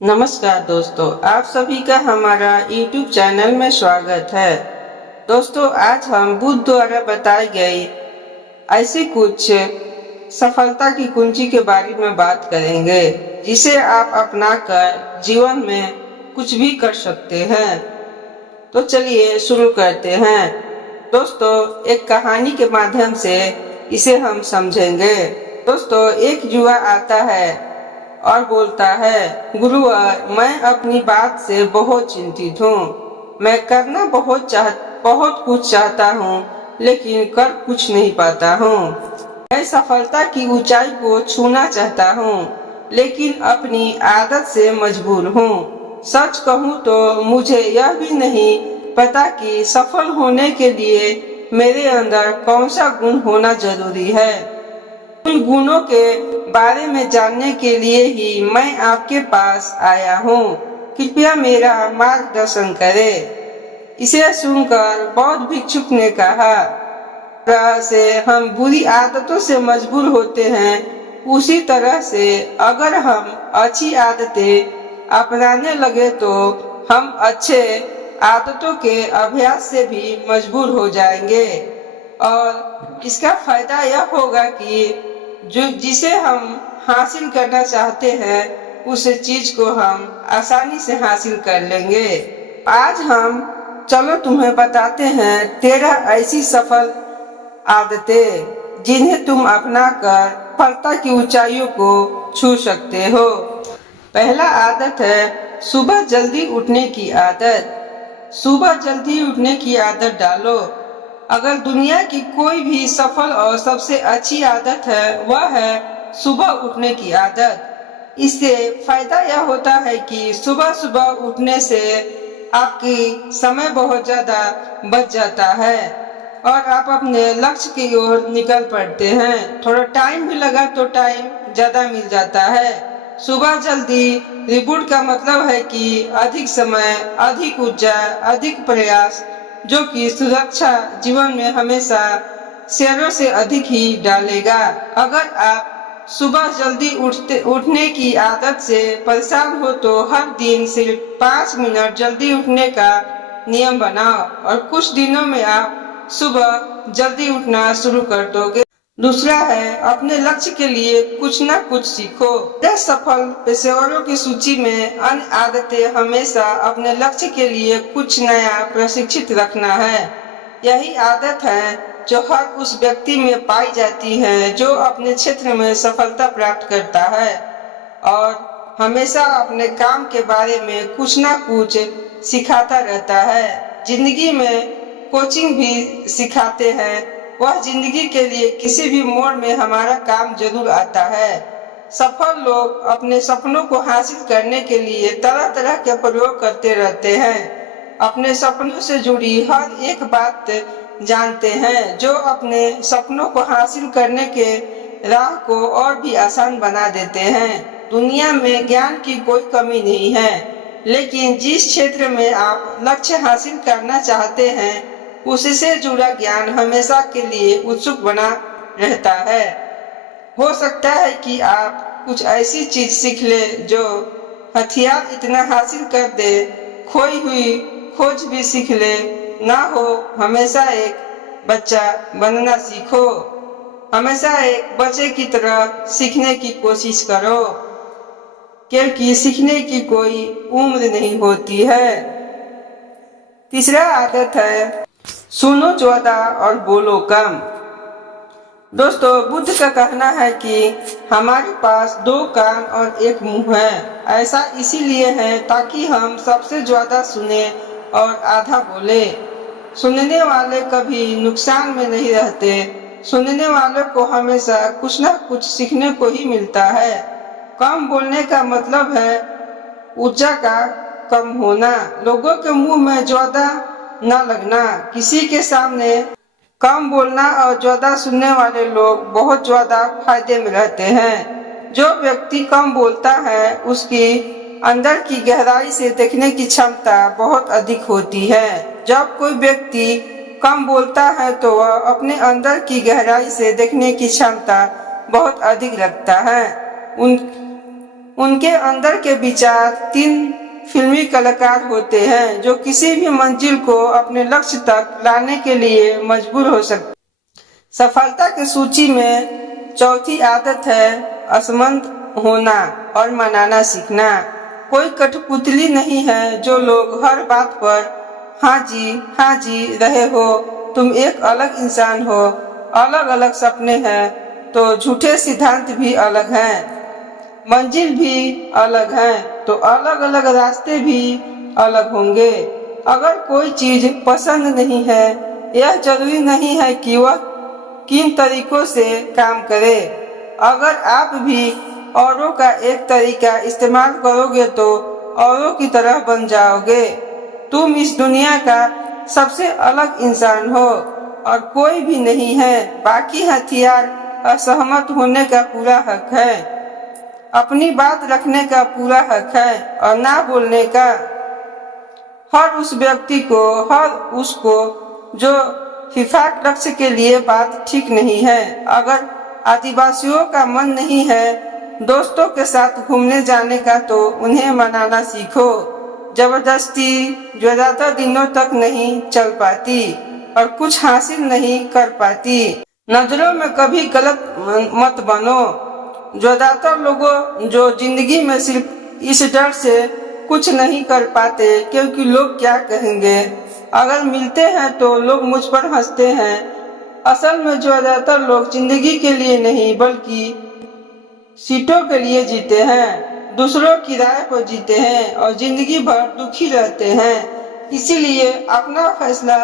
नमस्कार दोस्तों, आप सभी का हमारा YouTube चैनल में स्वागत है। दोस्तों, आज हम बुद्ध द्वारा बताई गई ऐसी कुछ सफलता की कुंजी के बारे में बात करेंगे, जिसे आप अपनाकर जीवन में कुछ भी कर सकते हैं। तो चलिए शुरू करते हैं। दोस्तों, एक कहानी के माध्यम से इसे हम समझेंगे। दोस्तों, एक युवा आता है और बोलता है, गुरुवर, मैं अपनी बात से बहुत चिंतित हूँ। मैं करना बहुत कुछ चाहता हूँ, लेकिन कर कुछ नहीं पाता हूँ। मैं सफलता की ऊंचाई को छूना चाहता हूँ, लेकिन अपनी आदत से मजबूर हूँ। सच कहूँ तो मुझे यह भी नहीं पता कि सफल होने के लिए मेरे अंदर कौन सा गुण होना जरूरी है। उन गुणों के बारे में जानने के लिए ही मैं आपके पास आया हूँ। कृपया मेरा मार्गदर्शन करें। इसे सुनकर बौद्ध भिक्षुक ने कहा, तरह से हम बुरी आदतों से मजबूर होते हैं, उसी तरह से अगर हम अच्छी आदतें अपनाने लगे तो हम अच्छे आदतों के अभ्यास से भी मजबूर हो जाएंगे। और इसका फायदा यह होगा कि जो जिसे हम हासिल करना चाहते हैं, उस चीज को हम आसानी से हासिल कर लेंगे। आज हम चलो तुम्हें बताते हैं 13 ऐसी सफल आदतें जिन्हें तुम अपनाकर सफलता की ऊंचाइयों को छू सकते हो। पहला आदत है सुबह जल्दी उठने की आदत। सुबह जल्दी उठने की आदत डालो। अगर दुनिया की कोई भी सफल और सबसे अच्छी आदत है, वह है सुबह उठने की आदत। इससे फायदा यह होता है कि सुबह सुबह उठने से आपकी समय बहुत ज्यादा बच जाता है और आप अपने लक्ष्य की ओर निकल पड़ते हैं। थोड़ा टाइम भी लगा तो टाइम ज्यादा मिल जाता है। सुबह जल्दी रिबूट का मतलब है कि अधिक समय, अधिक ऊर्जा, अधिक प्रयास, जो कि सुरक्षा जीवन में हमेशा शेयरों से अधिक ही डालेगा। अगर आप सुबह जल्दी उठने की आदत से परेशान हो तो हर दिन सिर्फ 5 मिनट जल्दी उठने का नियम बनाओ और कुछ दिनों में आप सुबह जल्दी उठना शुरू कर दोगे। दूसरा है अपने लक्ष्य के लिए कुछ न कुछ सीखो। यह सफल पेशेवरों की सूची में अन्य आदतें हमेशा अपने लक्ष्य के लिए कुछ नया प्रशिक्षित रखना है। यही आदत है जो हर उस व्यक्ति में पाई जाती है जो अपने क्षेत्र में सफलता प्राप्त करता है और हमेशा अपने काम के बारे में कुछ न कुछ सिखाता रहता है। जिंदगी में कोचिंग भी सिखाते हैं। वह जिंदगी के लिए किसी भी मोड़ में हमारा काम जरूर आता है। सफल लोग अपने सपनों को हासिल करने के लिए तरह तरह के प्रयोग करते रहते हैं। अपने सपनों से जुड़ी हर एक बात जानते हैं, जो अपने सपनों को हासिल करने के राह को और भी आसान बना देते हैं। दुनिया में ज्ञान की कोई कमी नहीं है, लेकिन जिस क्षेत्र में आप लक्ष्य हासिल करना चाहते हैं, उससे जुड़ा ज्ञान हमेशा के लिए उत्सुक बना रहता है। हो सकता है कि आप कुछ ऐसी चीज सीख ले जो हथियार इतना हासिल कर दे, खोई हुई खोज भी सीख ले। ना हो, हमेशा एक बच्चा बनना सीखो। हमेशा एक बच्चे की तरह सीखने की कोशिश करो, क्योंकि सीखने की कोई उम्र नहीं होती है। तीसरा आदत है सुनो ज्यादा और बोलो कम। दोस्तों, बुद्ध का कहना है कि हमारे पास 2 कान और 1 मुंह है। ऐसा इसीलिए है ताकि हम सबसे ज्यादा सुने और आधा बोले। सुनने वाले कभी नुकसान में नहीं रहते। सुनने वालों को हमेशा कुछ न कुछ सीखने को ही मिलता है। कम बोलने का मतलब है ऊर्जा का कम होना, लोगों के मुंह में ज्यादा न लगना। किसी के सामने कम बोलना और ज्यादा सुनने वाले लोग बहुत ज्यादा फायदे में रहते हैं। जो व्यक्ति कम बोलता है, उसकी अंदर की गहराई से देखने की क्षमता बहुत अधिक होती है। जब कोई व्यक्ति कम बोलता है तो वह अपने अंदर की गहराई से देखने की क्षमता बहुत अधिक रखता है। उनके अंदर के विचार 3 फिल्मी कलाकार होते हैं जो किसी भी मंजिल को अपने लक्ष्य तक लाने के लिए मजबूर हो सकते। सफलता की सूची में चौथी आदत है असमंत होना और मनाना सीखना। कोई कठपुतली नहीं है जो लोग हर बात पर हाँ जी रहे हो। तुम एक अलग इंसान हो, अलग अलग सपने हैं तो झूठे सिद्धांत भी अलग हैं, मंजिल भी अलग है तो अलग अलग रास्ते भी अलग होंगे। अगर कोई चीज पसंद नहीं है, यह जरूरी नहीं है कि वह किन तरीकों से काम करे। अगर आप भी औरों का एक तरीका इस्तेमाल करोगे तो औरों की तरह बन जाओगे। तुम इस दुनिया का सबसे अलग इंसान हो और कोई भी नहीं है। बाकी हथियार असहमत होने का पूरा हक है, अपनी बात रखने का पूरा हक है और ना बोलने का। हर उस व्यक्ति को, हर उसको जो हिफाक लक्ष्य के लिए बात ठीक नहीं है। अगर आदिवासियों का मन नहीं है दोस्तों के साथ घूमने जाने का तो उन्हें मनाना सीखो। जबरदस्ती ज्यादा दिनों तक नहीं चल पाती और कुछ हासिल नहीं कर पाती। नजरों में कभी गलत मत बनो। ज्यादातर लोगों जो जिंदगी में सिर्फ इस डर से कुछ नहीं कर पाते क्योंकि लोग क्या कहेंगे। अगर मिलते हैं तो लोग मुझ पर हंसते हैं। असल में ज्यादातर लोग जिंदगी के लिए नहीं बल्कि सीटों के लिए जीते हैं, दूसरों की राय पर जीते हैं और जिंदगी भर दुखी रहते हैं। इसीलिए अपना फैसला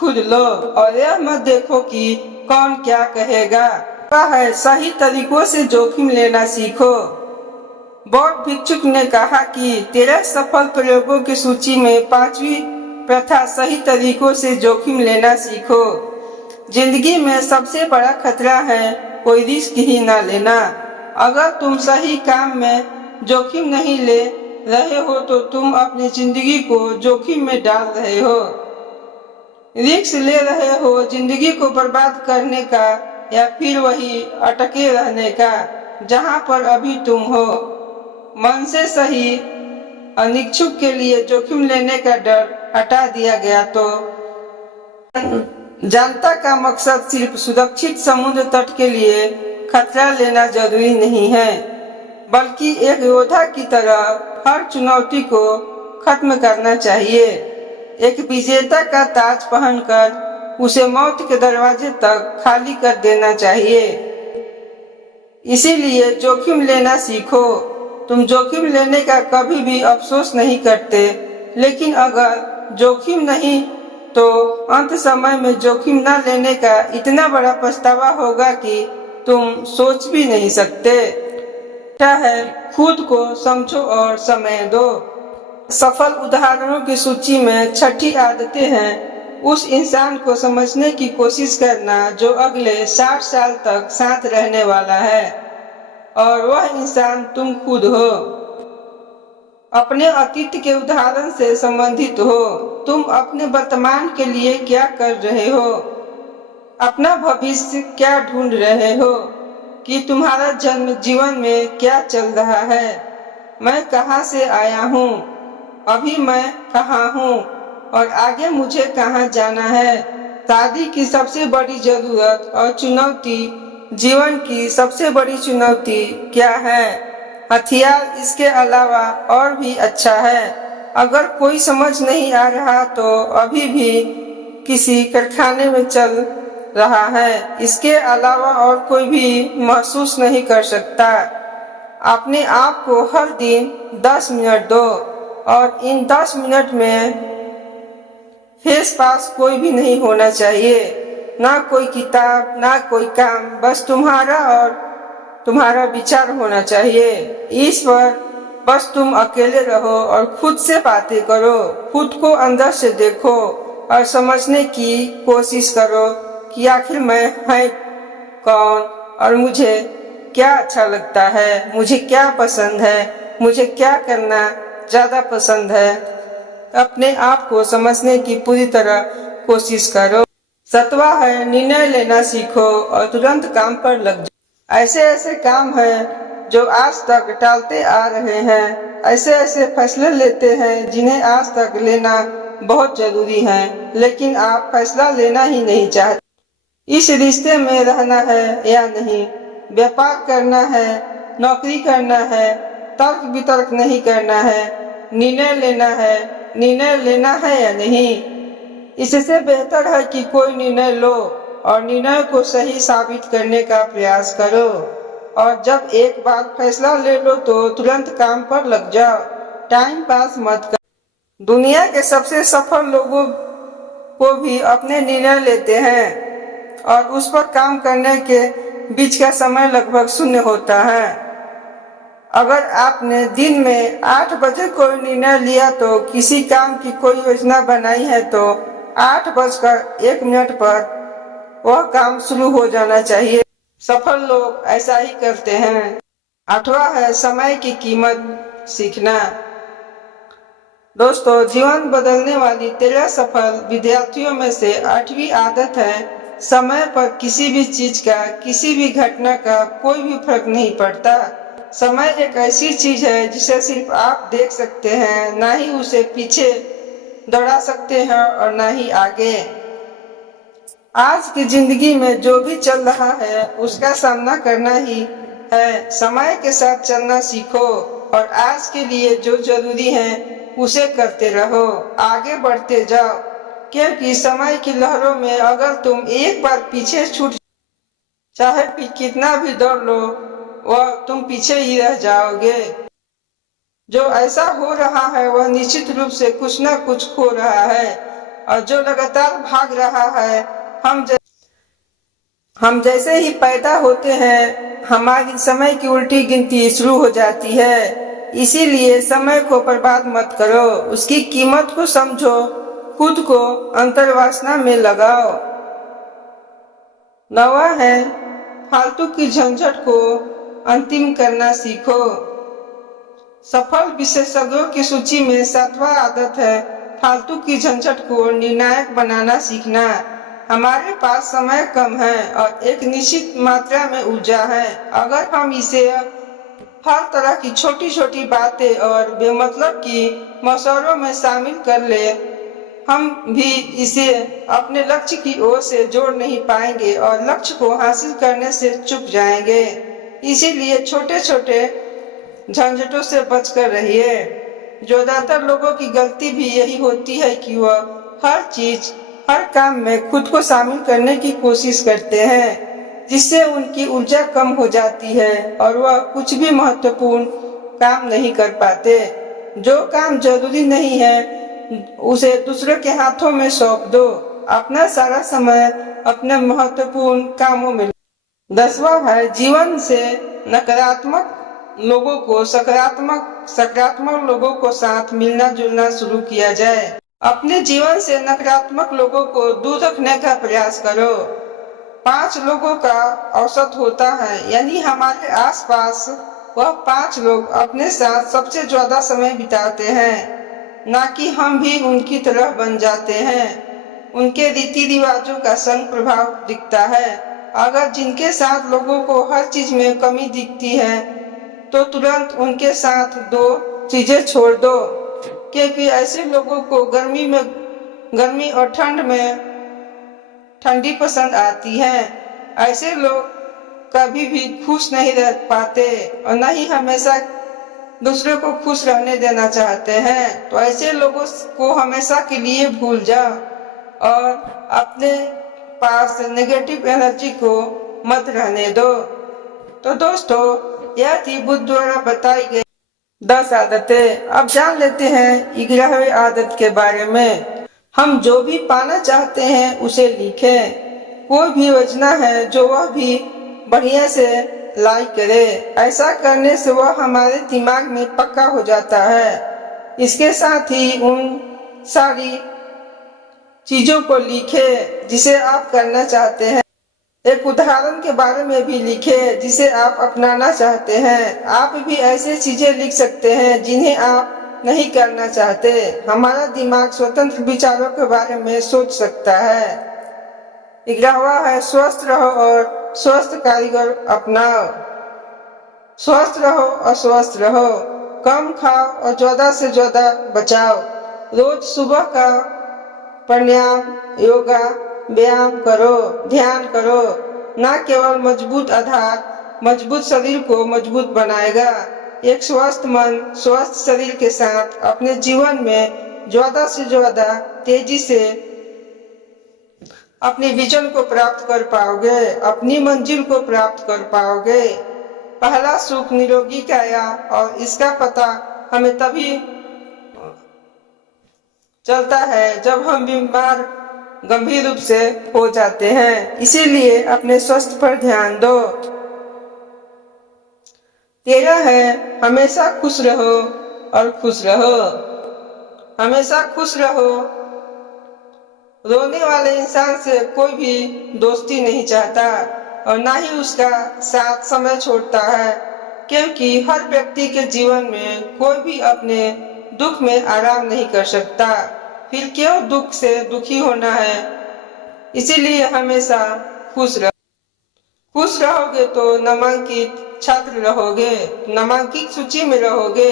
खुद लो और यह मत देखो कि कौन क्या कहेगा। है सही तरीकों से जोखिम लेना सीखो। बौद्ध भिक्षुक ने कहा कि 13 सफल प्रयोगों की सूची में 5वीं प्रथा सही तरीकों से जोखिम लेना सीखो। जिंदगी में सबसे बड़ा खतरा है कोई रिस्क ही ना लेना। अगर तुम सही काम में जोखिम नहीं ले रहे हो तो तुम अपनी जिंदगी को जोखिम में डाल रहे हो। रिस्क ले रहे हो जिंदगी को बर्बाद करने का या फिर वही अटके रहने का जहां पर अभी तुम हो। मन से सही अनिच्छुक के लिए जोखिम लेने का डर हटा दिया गया तो जनता का मकसद सिर्फ सुरक्षित समुद्र तट के लिए खतरा लेना जरूरी नहीं है, बल्कि एक योद्धा की तरह हर चुनौती को खत्म करना चाहिए। एक विजेता का ताज पहनकर उसे मौत के दरवाजे तक खाली कर देना चाहिए। इसीलिए जोखिम लेना सीखो। तुम जोखिम लेने का कभी भी अफसोस नहीं करते, लेकिन अगर जोखिम नहीं तो अंत समय में जोखिम न लेने का इतना बड़ा पछतावा होगा कि तुम सोच भी नहीं सकते। क्या है, खुद को समझो और समय दो। सफल उदाहरणों की सूची में छठी आदतें हैं उस इंसान को समझने की कोशिश करना जो अगले 60 साल तक साथ रहने वाला है और वह इंसान तुम खुद हो। अपने अतीत के उदाहरण से संबंधित हो। तुम अपने वर्तमान के लिए क्या कर रहे हो, अपना भविष्य क्या ढूंढ रहे हो कि तुम्हारा जन्म जीवन में क्या चल रहा है। मैं कहाँ से आया हूँ, अभी मैं कहाँ हूँ और आगे मुझे कहाँ जाना है। शादी की सबसे बड़ी जरूरत और चुनौती, जीवन की सबसे बड़ी चुनौती क्या है? हथियार इसके अलावा और भी अच्छा है। अगर कोई समझ नहीं आ रहा तो अभी भी किसी कारखाने में चल रहा है, इसके अलावा और कोई भी महसूस नहीं कर सकता। अपने आप को हर दिन 10 मिनट दो और इन 10 मिनट में फेस पास कोई भी नहीं होना चाहिए, ना कोई किताब ना कोई काम, बस तुम्हारा और तुम्हारा विचार होना चाहिए। इस पर बस तुम अकेले रहो और खुद से बातें करो। खुद को अंदर से देखो और समझने की कोशिश करो कि आखिर मैं है कौन और मुझे क्या अच्छा लगता है, मुझे क्या पसंद है, मुझे क्या करना ज्यादा पसंद है। अपने आप को समझने की पूरी तरह कोशिश करो। 7वां है निर्णय लेना सीखो और तुरंत काम पर लग जाओ। ऐसे ऐसे काम है जो आज तक टालते आ रहे हैं। ऐसे ऐसे फैसले लेते हैं जिन्हें आज तक लेना बहुत जरूरी है, लेकिन आप फैसला लेना ही नहीं चाहते। इस रिश्ते में रहना है या नहीं, व्यापार करना है, नौकरी करना है, तर्क वितर्क नहीं करना है, निर्णय लेना है या नहीं। इससे बेहतर है कि कोई निर्णय लो और निर्णय को सही साबित करने का प्रयास करो, और जब एक बार फैसला ले लो तो तुरंत काम पर लग जाओ, टाइम पास मत करो। दुनिया के सबसे सफल लोगों को भी अपने निर्णय लेते हैं और उस पर काम करने के बीच का समय लगभग शून्य होता है। अगर आपने दिन में 8 बजे कोई निर्णय लिया तो किसी काम की कोई योजना बनाई है तो 8:01 पर वह काम शुरू हो जाना चाहिए। सफल लोग ऐसा ही करते हैं। 8वां है समय की कीमत सीखना। दोस्तों, जीवन बदलने वाली 13 सफल विद्यार्थियों में से 8वीं आदत है समय पर किसी भी चीज का, किसी भी घटना का कोई भी फर्क नहीं पड़ता। समय एक ऐसी चीज है जिसे सिर्फ आप देख सकते हैं, ना ही उसे पीछे दौड़ा सकते हैं और ना ही आगे। आज की जिंदगी में जो भी चल रहा है उसका सामना करना ही है। समय के साथ चलना सीखो और आज के लिए जो जरूरी है उसे करते रहो, आगे बढ़ते जाओ, क्योंकि समय की लहरों में अगर तुम एक बार पीछे छूट, चाहे कितना भी दौड़ लो, वह तुम पीछे ही रह जाओगे। जो ऐसा हो रहा है वह निश्चित रूप से कुछ न कुछ खो रहा है, और जो लगातार भाग रहा है, हम जैसे ही पैदा होते हैं हमारी समय की उल्टी गिनती शुरू हो जाती है। इसीलिए समय को बर्बाद मत करो, उसकी कीमत को समझो, खुद को अंतर्वासना में लगाओ। 9वां है फालतू की झंझट को अंतिम करना सीखो। सफल विशेषज्ञों की सूची में 7वां आदत है फालतू की झंझट को निर्णायक बनाना सीखना। हमारे पास समय कम है और एक निश्चित मात्रा में ऊर्जा है। अगर हम इसे हर तरह की छोटी छोटी बातें और बेमतलब की मशवरों में शामिल कर ले, हम भी इसे अपने लक्ष्य की ओर से जोड़ नहीं पाएंगे और लक्ष्य को हासिल करने से चूक जाएंगे। इसीलिए छोटे छोटे झंझटों से बचकर रहिए। ज्यादातर लोगों की गलती भी यही होती है कि वह हर काम में खुद को शामिल करने की कोशिश करते हैं, जिससे उनकी ऊर्जा कम हो जाती है और वह कुछ भी महत्वपूर्ण काम नहीं कर पाते। जो काम जरूरी नहीं है उसे दूसरे के हाथों में सौंप दो, अपना सारा समय अपने महत्वपूर्ण कामों में। 10वां है जीवन से नकारात्मक लोगों को सकारात्मक लोगों को साथ मिलना जुलना शुरू किया जाए। अपने जीवन से नकारात्मक लोगों को दूर रखने का प्रयास करो। 5 लोगों का औसत होता है, यानी हमारे आसपास वह 5 लोग अपने साथ सबसे ज्यादा समय बिताते हैं, ना कि हम भी उनकी तरह बन जाते हैं। उनके रीति रिवाजों का संग प्रभाव दिखता है। अगर जिनके साथ लोगों को हर चीज में कमी दिखती है तो तुरंत उनके साथ 2 चीजें छोड़ दो, क्योंकि ऐसे लोगों को गर्मी और ठंड में ठंडी पसंद आती है। ऐसे लोग कभी भी खुश नहीं रह पाते और न ही हमेशा दूसरे को खुश रहने देना चाहते हैं। तो ऐसे लोगों को हमेशा के लिए भूल जाओ और अपने पास नेगेटिव एनर्जी को मत रहने दो। तो दोस्तों, यह थी बुद्ध द्वारा बताई गई 10 आदतें। अब जान लेते हैं 11वीं आदत के बारे में। हम जो भी पाना चाहते हैं उसे लिखें। कोई भी योजना है जो वह भी बढ़िया से लाइक करे। ऐसा करने से वह हमारे दिमाग में पक्का हो जाता है। इसके साथ ही उन सारी चीजों को लिखे जिसे आप करना चाहते हैं। एक उदाहरण के बारे में भी लिखे जिसे आप अपनाना चाहते हैं। आप भी ऐसे चीजें लिख सकते हैं जिन्हें आप नहीं करना चाहते। हमारा दिमाग स्वतंत्र विचारों के बारे में सोच सकता है। 11वां है स्वस्थ रहो और स्वस्थ कारीगर अपनाओ। स्वस्थ रहो और स्वस्थ रहो, कम खाओ और ज्यादा से ज्यादा बचाओ। रोज सुबह का प्राणायाम, योगा, व्यायाम करो, ध्यान करो। न केवल मजबूत आधार मजबूत शरीर को मजबूत बनाएगा, एक स्वस्थ मन स्वस्थ शरीर के साथ अपने जीवन में ज्यादा से ज्यादा तेजी से अपने विजन को प्राप्त कर पाओगे, अपनी मंजिल को प्राप्त कर पाओगे। पहला सुख निरोगी काया, और इसका पता हमें तभी चलता है जब हम बीमार गंभीर रूप से हो जाते हैं। इसीलिए अपने स्वास्थ्य पर ध्यान दो। तेरा है हमेशा खुश रहो और खुश रहो, हमेशा खुश रहो। रोने वाले इंसान से कोई भी दोस्ती नहीं चाहता और ना ही उसका साथ समय छोड़ता है, क्योंकि हर व्यक्ति के जीवन में कोई भी अपने दुख में आराम नहीं कर सकता। फिर क्यों दुख से दुखी होना है। इसीलिए हमेशा खुश रहो। खुश रहोगे तो नामांकित छात्र रहोगे, नामांकित सूची में रहोगे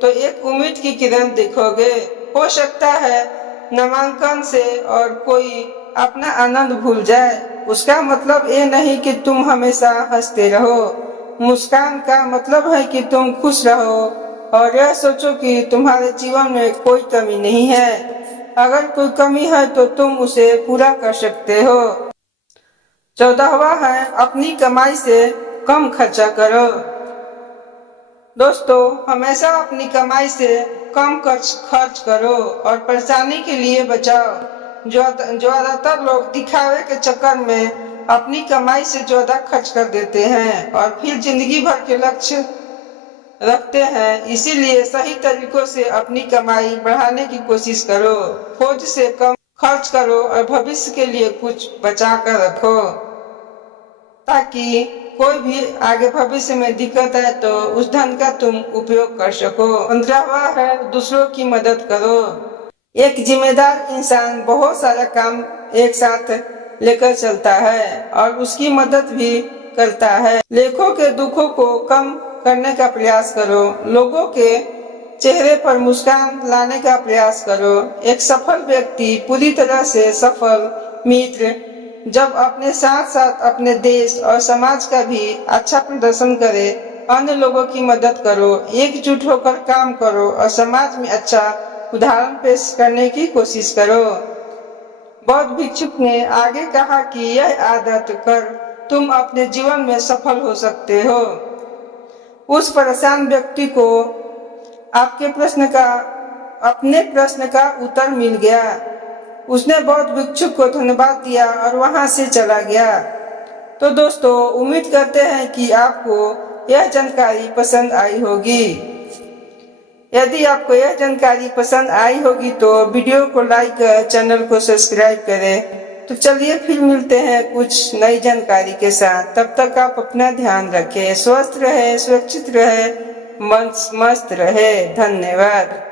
तो एक उम्मीद की किरण देखोगे। हो सकता है नामांकन से और कोई अपना आनंद भूल जाए, उसका मतलब ये नहीं कि तुम हमेशा हंसते रहो। मुस्कान का मतलब है कि तुम खुश रहो और यह सोचो कि तुम्हारे जीवन में कोई कमी नहीं है। अगर कोई कमी है तो तुम उसे पूरा कर सकते हो। 14वां है अपनी कमाई से कम खर्चा करो। दोस्तों, हमेशा अपनी कमाई से कम खर्च करो और परेशानी के लिए बचाओ। ज्यादातर लोग दिखावे के चक्कर में अपनी कमाई से ज्यादा खर्च कर देते हैं और फिर जिंदगी भर के लक्ष्य रखते हैं। इसीलिए सही तरीकों से अपनी कमाई बढ़ाने की कोशिश करो, खोज से कम खर्च करो और भविष्य के लिए कुछ बचा कर रखो, ताकि कोई भी आगे भविष्य में दिक्कत है तो उस धन का तुम उपयोग कर सको। 15वां है दूसरों की मदद करो। एक जिम्मेदार इंसान बहुत सारा काम एक साथ लेकर चलता है और उसकी मदद भी करता है। लेखों के दुखों को कम करने का प्रयास करो, लोगों के चेहरे पर मुस्कान लाने का प्रयास करो। एक सफल व्यक्ति पूरी तरह से सफल मित्र जब अपने साथ साथ अपने देश और समाज का भी अच्छा प्रदर्शन करे। अन्य लोगों की मदद करो, एकजुट होकर काम करो और समाज में अच्छा उदाहरण पेश करने की कोशिश करो। बौद्ध भिक्षुक ने आगे कहा कि यह आदत कर तुम अपने जीवन में सफल हो सकते हो। उस परेशान व्यक्ति को अपने प्रश्न का उत्तर मिल गया। उसने बौद्ध भिक्षुक को धन्यवाद दिया और वहां से चला गया। तो दोस्तों, उम्मीद करते हैं कि आपको यह जानकारी पसंद आई होगी। यदि आपको यह जानकारी पसंद आई होगी तो वीडियो को लाइक कर चैनल को सब्सक्राइब करें। तो चलिए फिर मिलते हैं कुछ नई जानकारी के साथ। तब तक आप अपना ध्यान रखें, स्वस्थ रहे, सुरक्षित रहे, मन मस्त रहे। धन्यवाद।